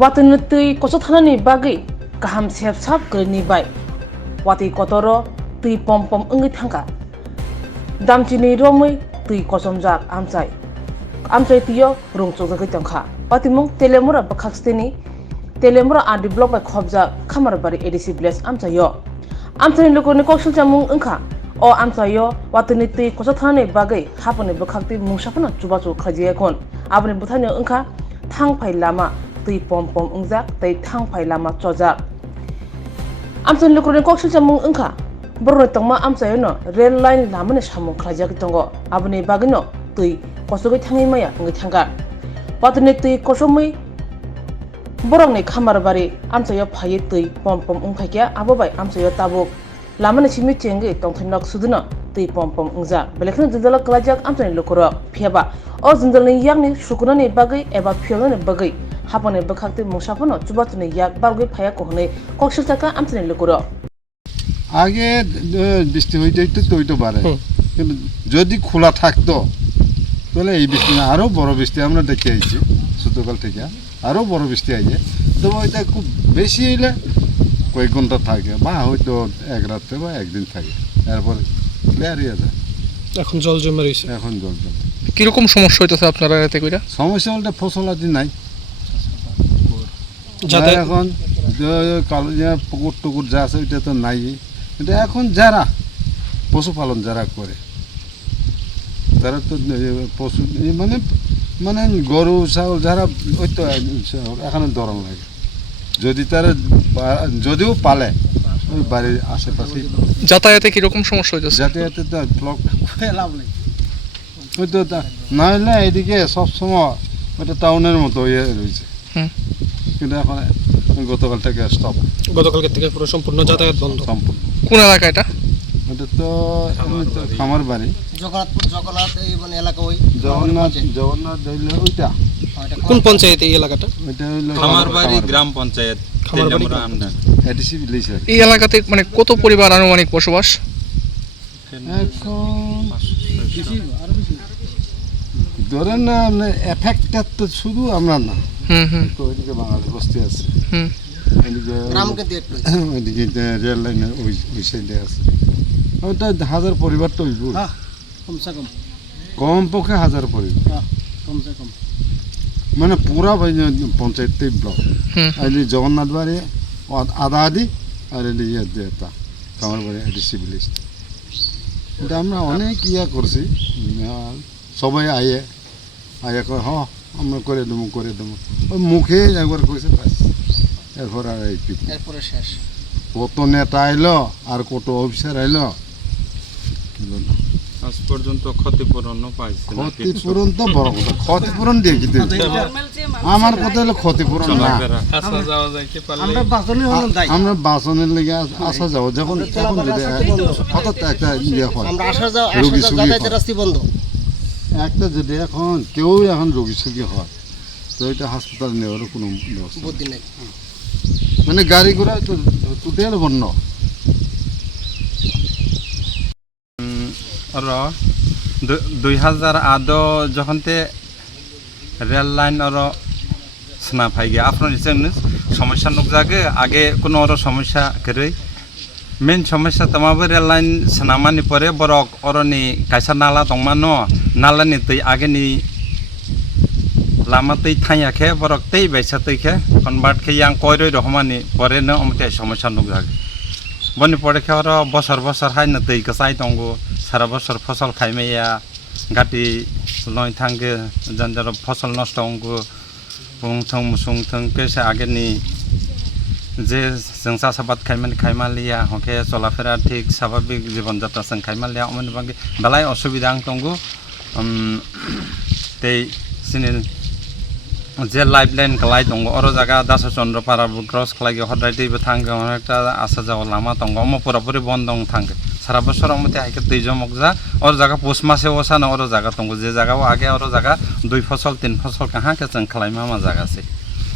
watun tui koso thanani bagi kaham sep sap greni bai wati kotoro tui pom pom ungi thangka damchini romui tui kosom jak amchai tiyo rung chogwi tongkha patimung Teliamura bakhaksteni Teliamura a develop by khobja khamarbari ADC bless amchayo amchai lokoni koksul chamung ungkha o amchayo watuni tui koso thanani bagi haponi bakhakti mungsapana chubachu khaje kon abni buthani ungkha thangphai lama tui pom pom ungjak tei thangphai lama chojak amchai lokoni koksul chamung ungkha borno tongma amchayo no rail line lamani samung khlajak tongo abni bagino tui kosogi thangi maya ngi thanga patuni tui kosomui borongni khamarbari amchayo phai tui pom pom ungkhaikya abobai amchayo tabuk lamani simi chengi tongthinak suduna tui pom pom ungja belekhin jindala klajak amchani lokoro phiaba o jindalni yakni sukunani bagai eba phiolani bagai hapone bakhakti musapano chubatuni yak bargoi phaya kohne koksiltaka amchani lokoro আগে বৃষ্টি হইতে তো পারে কিন্তু যদি খোলা থাকতো তাহলে এই বৃষ্টি না আরও বড় বৃষ্টি আমরা দেখে আইছি ছোটকাল থেকে আরও বড় বৃষ্টি আইছে তো ওইটা খুব বেশি হইলে কয়েক ঘন্টা থাকে বা হয়তো এক রাতে বা একদিন থাকে এরপর ক্লিয়ার হয়ে যায় এখন জল জমে রয়েছে এখন জল জমে কিরকম সমস্যা হইতেছে আপনারা এতে কইরা সমস্যা বলতে ফসল আদি নাই যাতে এখন কালো যে পুকুর টুকুর যা আছে ওইটা তো নাই কিন্তু এখন যারা পশুপালন যারা করে তারা তো পশু মানে মানে গরু ছাগল যারা ওই তো এখানে ধরন লাগে যদি তারা যদিও পালে ওই বাড়ির আশেপাশে যাতায়াতে কিরকম সমস্যা হইতেছে যাতায়াতে তো ব্লক লাভ নেই ওই তো না হলে এদিকে সবসময় ওইটা টাউনের মতো ইয়ে রয়েছে কিন্তু এখন গতকাল থেকে স্টপ গতকালকে থেকে পুরো সম্পূর্ণ যাতায়াত বন্ধ সম্পূর্ণ কোন এলাকা এটা এটা তো খামার বাড়ি জগন্নাথ এই মানে এলাকা ওই জগন্নাথ হইলে ওইটা কোন পঞ্চায়েত এই এলাকাটা ওইটা হইলো খামার বাড়ি গ্রাম পঞ্চায়েত তেলিয়ামুরা আমডা এডিসি ভিলেজ এই এলাকাতে মানে কত পরিবার আনুমানিক বসবাস এখন ধরেন না এফেক্টটা তো শুধু আমরা না তো ওইদিকে বাঙালি বস্তি আছে ওইদিকে ওইদিকে রেল লাইনের ওই সাইডে আছে ওইটা 1000 পরিবার তো হইব কম পক্ষে 1000 পরিবার মানে পুরা পঞ্চায়েত ব্লক আর জগন্নাথ বাড়ি আধা আধি আর এটা কামার বাড়ি এডিসি ভিলেজ এটা আমরা অনেক ইয়া করছি সবাই আয়ে কয় আমরা করে দেবো ওই মুখে একবার কইছে ব্যাস এরপর আর এরপরে শেষ কত নেতা আইলো আর কত অফিসার আইলো আজ পর্যন্ত ক্ষতিপূরণও পাইছে না ক্ষতিপূরণ তো বড় কথা ক্ষতিপূরণ দিয়ে কি আমার কথা হলো ক্ষতিপূরণ না আসা যাওয়া যায় কি পারলে আমরা বাসনের লেগে আসা যাওয়া যখন যদি হঠাৎ একটা ইয়ে হয় আমরা আসা যাতায়াতের রাস্তা বন্ধ একটা যদি এখন কেউ এখন রোগী সুগী হয় তো এটা হাসপাতাল নেওয়ারও কোনো বুদ্ধি নেই মানে গাড়ি ঘোড়া তো টোটাল বন্ধ আর 2008 যখনতে রেল লাইন আর স্না ফাইগে আপনার সমস্যা নুকজাগে আগে কোনো আর সমস্যা করে মেন সমস্যা তোমাবে রেল লাইন স্নামানি পরে বরক অরনি কাইসা নালা দংমা ন নালানি তৈ আগেনি লামা তৈ থাইয়াখে বরক তৈ বাইসা তৈখে কনভার্ট খে ইয়াং কয়রই রহমানি পরে ন অমতে সমস্যা নুকজাগে বনি পরে খে আর বছর বছর হাইনা তৈ কসাই দঙ্গো সারা বছর ফসল খাইমাইয়া গাটি লই থাঙ্গে জানজার ফসল নষ্ট অঙ্গো বুংথং মুসুংথং কেসে আগেনি যে जों চাষাবাদ খাইমালিয়া হকে চলাফেরা ঠিক স্বাভাবিক জীবনযাত্রা जों খাইমালিয়া অমনি বাকি বালাই অসুবিধা দঙ্গো তেই সিনি যে লাইফ লাইন খালাই দঙ্গো অর জায়গা দাস চন্দ্রপাড়া ক্রস খালাইগে হদাই दैबो थांगो একটা আসা যাওয়া লামা দঙ্গো অম পুরাপুরি বন্ধ থাঙ্গে সারা বছর মতে আইকে दै जमकजा और জায়গা পোষ মাসে ওসানো অর জায়গা দঙ্গো যে জায়গা আগে অর জায়গা 2 ফসল 3 ফসল কাহাকে जों খালাইমা মা জায়গা আছে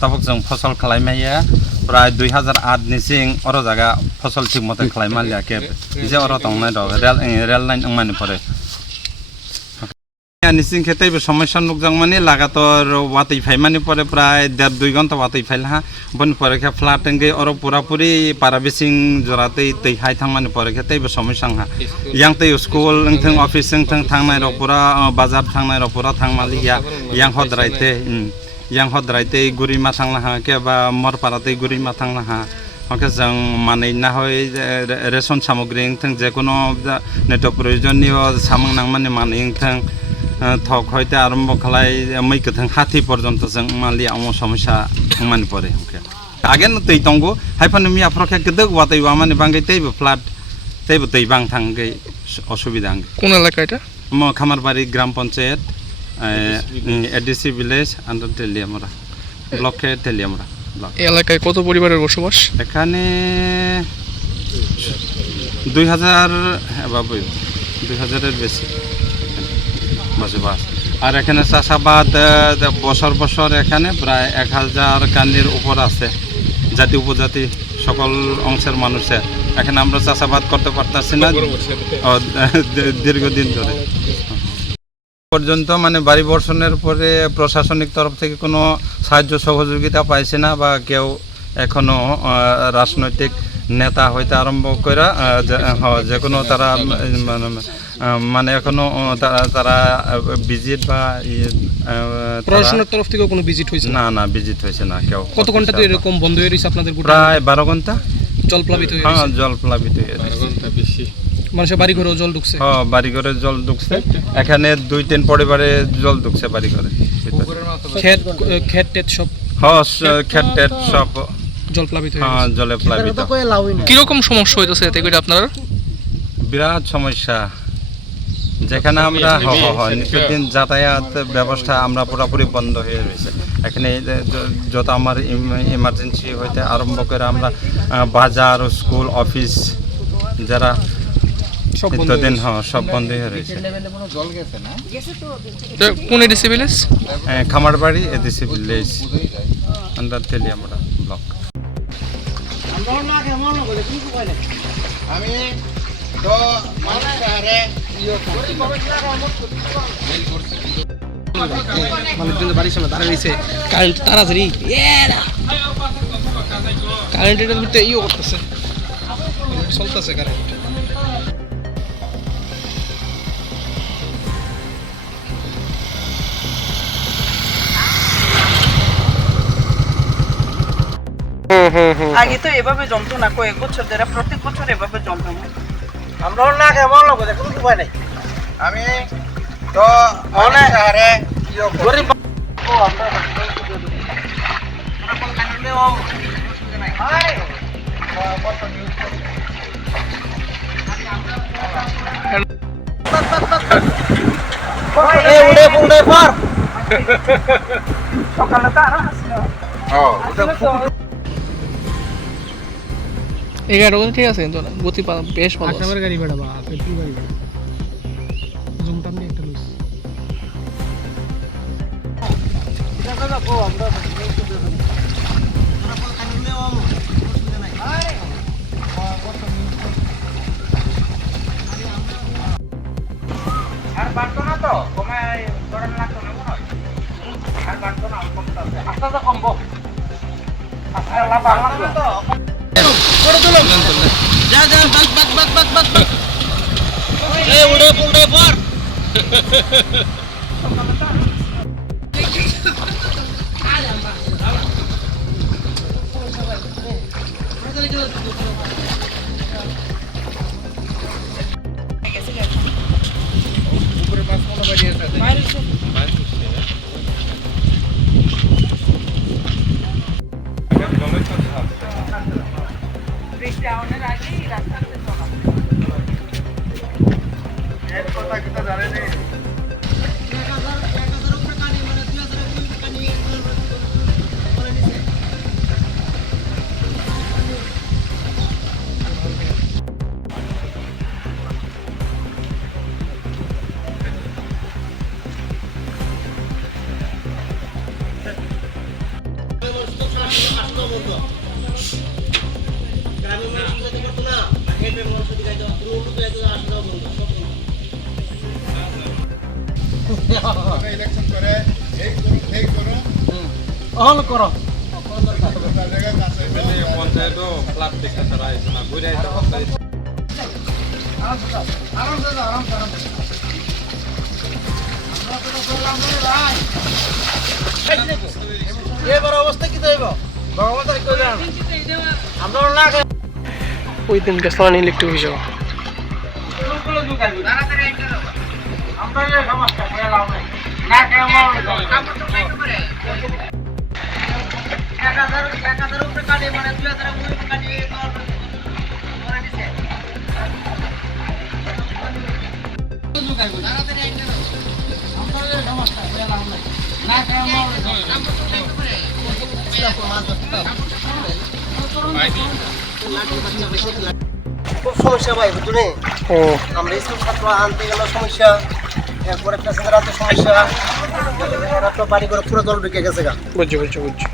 তবক जों ফসল খালাইমাইয়া প্রায় 2008 নিসিং অর জায়গা ফসল ঠিক মতে খালাইমালিয়া কে যে অর তংনাই দ রেল লাইন মানে পরে নিচিং খেতেইবো সমস্যা নুকজাং মানে লাগাতর ওয়াতেই ফাই মানে পরে প্রায় 1.5-2 ঘন্টা ওয়াতেই ফাইল হা বন পরে খে ফ্লাট এঙ্গে অর পুরাপুরি পারা বিসিং জরাতেই তৈ হাই থাং মানে পরে খেতেইবো সমস্যা হা ইয়াং তৈ স্কুল থং অফিস থং থাংনাই র পুরা বাজার থাংনাই র পুরা থাং Malia yang hodrai guri matang lah ke ba mor parate guri matang lah oke jang manai na hoi ration সামগ্রী থং যে কোনো নেট প্রয়োজনীয় সামং নাং মানে মানি থং থক হইতে আরম্ভ খালাই মই কথং হাতি পর্যন্ত जों মালি আমো সমস্যা মানে পরে ওকে আগে ন তৈ তঙ্গো হাইফান মিয়া ফরকে গদক ওয়াতাই ওয়া মানে বাঙ্গাই তৈব ফ্ল্যাট তৈব তৈ বাং থাঙ্গৈ অসুবিধা কোন এলাকা এটা খামারবাড়ি গ্রাম panchayat ADC village under Teliamura ব্লকে তেলিয়ামুরা ব্লক এই এলাকায় কত পরিবারের বসবাস এখানে 2000 বাবু 2000 এর বেশি বসবাস আর এখানে চাষাবাদ বছর এখানে প্রায় 1000 কান্দির উপর আছে জাতি উপজাতি সকল অংশের মানুষের এখানে আমরা চাষাবাদ করতে পারতাছি না দীর্ঘদিন ধরে পর্যন্ত মানে বাড়ি বর্ষণের পরে প্রশাসনিক তরফ থেকে কোনো সাহায্য সহযোগিতা পাইছে না বা কেউ এখনো রাজনৈতিক নেতা হইতে আরম্ভ করে যে কোনো তারা মানে এখনো তারা ভিজিট বা প্রশাসনের তরফ থেকে কোনো ভিজিট হয়েছে না ভিজিট হয়েছে না কেউ কত ঘন্টা তো এরকম বন্ধ হয়ে রয়েছে আপনাদের প্রায় 12 ঘন্টা জল প্লাবিত হয়ে হ্যাঁ জল প্লাবিত হয়ে ঘন্টা বেশি মানুষের বাড়ি ঘরেও জল ঢুকছে বাড়ি ঘরে জল ঢুকছে এখানে 2-3 পরিবারে জল ঢুকছে বাড়ি ঘরে ক্ষেত টেত সব ক্ষেত টেত সব জল প্লাবিত হয়ে জলে প্লাবিত কিরকম সমস্যা হইতেছে এতে করে আপনার বিরাট সমস্যা যেখানে আমরা নিত্যদিন যাতায়াত ব্যবস্থা আমরা পুরোপুরি বন্ধ হয়ে রয়েছে এখানে যত আমার ইমার্জেন্সি হইতে আরম্ভ করে আমরা বাজার স্কুল অফিস যারা নিত্যদিন সব বন্ধ হয়ে রয়েছে কোন ADC village Khamarbari ADC village under Teliamura block আমি তো মানে আরে মানুষজন বাড়ির সামনে দাঁড়িয়ে রয়েছে কারেন্ট তাড়াতাড়ি কারেন্টের ভিতরে ইয়ে করতেছে চলতেছে কারেন্ট আগে তো এভাবে জমতো না কয়েক বছর ধরে প্রত্যেক বছর এভাবে জমতো না আমরা না কেমন লাগবে কোনো উপায় নাই আমি তো অনেক আরে গরিব ও আমরা উড়ে পর সকালে তো আরো আসছিল এই গাড়ি ঠিক আছে কিন্তু গতি বেশ ভালো আমার গাড়ি ভাড়া বা পেট্রোল গাড়ি ভাড়া জুমটা আমি একটা লুজ আর বাড়তো না তো কমে ধরেন লাগতো না মনে হয় আর বাড়তো না কমতো আস্তে আস্তে কমবো আস্তে আল্লাহ বাড়লাম তো যা বাক এই উড়ে পর উপরে মাছ মনে বাড়ি আছে ব্রেকডাউনের আগেই রাস্তাতে চলা এর কথা কিটা জানে নেই ইলেকশন করে এই করুন অহল করো পঞ্চায়েতও ফ্ল্যাট দেখতে তারা আইছে না ঘুরে আইতে এবার অবস্থা কি হইব ভগবান কই জান আমরা না ওই দিন গেছিলাম ইলেকট্রিক অফিসে আমরা যে সমস্যা করে লাভ নাই না কেমন কাম তো নাই করে 1000 উপরে কাটে মানে 2000 উপরে কাটে করে দিছে আমরা যে সমস্যা করে লাভ নাই না কেমন কাম তো নাই করে খুব সমস্যা ভাই বুঝলে আমরা স্কুল ছাত্র আনতে গেল সমস্যা এরপরে প্যাসেঞ্জার আনতে সমস্যা বাড়ি করে পুরো দল ঢুকে গেছে গা বুঝছি